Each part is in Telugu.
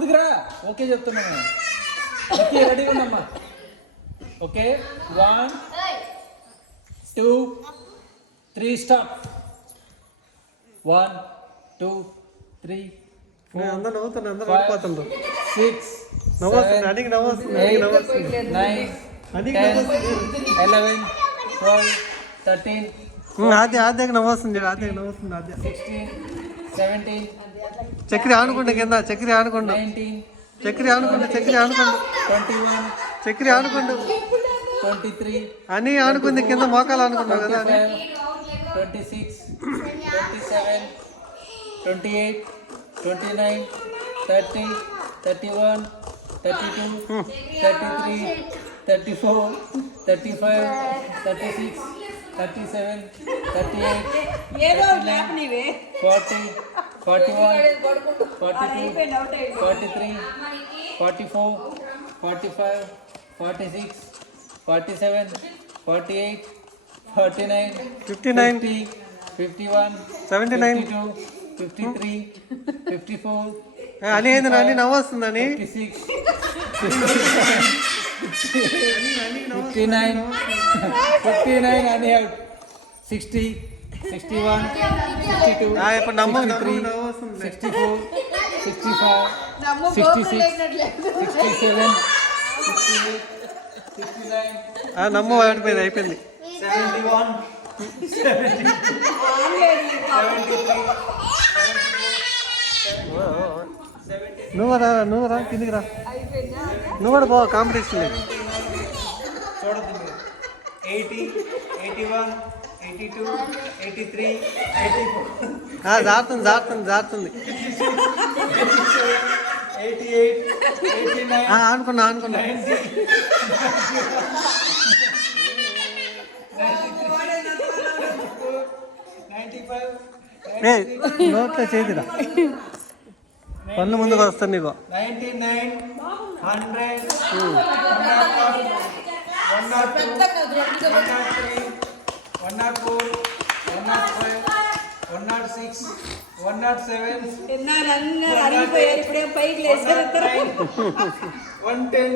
ముందుకు రా. ఓకే చెప్తున్నాను. ఓకే రెడీగా ఉండమ్మా. Okay 1 2 3 stop. 1 2 3 4 అందరూ నవ్వుతున్నారు, అందరూ ఓడిపోతున్నారు. 6 నవ్వుతుంది, అడిగి నవ్వుతుంది, 9 10 11 12 13 ఆద్య నవ్వుతుంది, ఆద్య నవ్వుతుంది. 16 17 చక్రి ఆనుకోండి కింద, చక్రి ఆనుకోండి, 19 చక్రి ఆనుకోండి, చక్రి ఆనుకోండి, 21 చక్రి ఆనుకోండి 23 అని ఆనుకుంది కింద, మోకాలు ఆనుకున్నావు కదా. 26 27 28 29 30 31 32 33 34 35 36 37 38 39 40 41 42 43 44 45 46 47 48 49 59 51 79 52 53 54 అని ఏంది అని నవ్వొస్తుందని. 56 59 అని 60 61 62 ఇప్పుడు నమ్మ 63 64 65 66 67 68 69 నమ్మ వాడిపోయింది, అయిపోయింది. 71 73 నువ్వు రా కిందికి రా, నువ్వు కూడా పో కాంపిటీషన్ లేదు. చూడద్దు 80 81 82 83 84 జారుతుంది జారుతుంది జారుతుంది. 88 89 అనుకున్నా అనుకున్నా. 95 నోట్లో చేతిరా, పన్ను ముందుకు వస్తాను నీకు. 99 100 101 102 103 104 105 106 107 110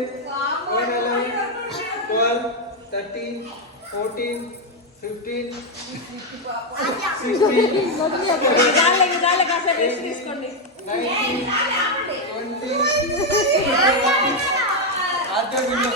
111 12 13 14 15 16 19 20 ఆర్డర్ విండో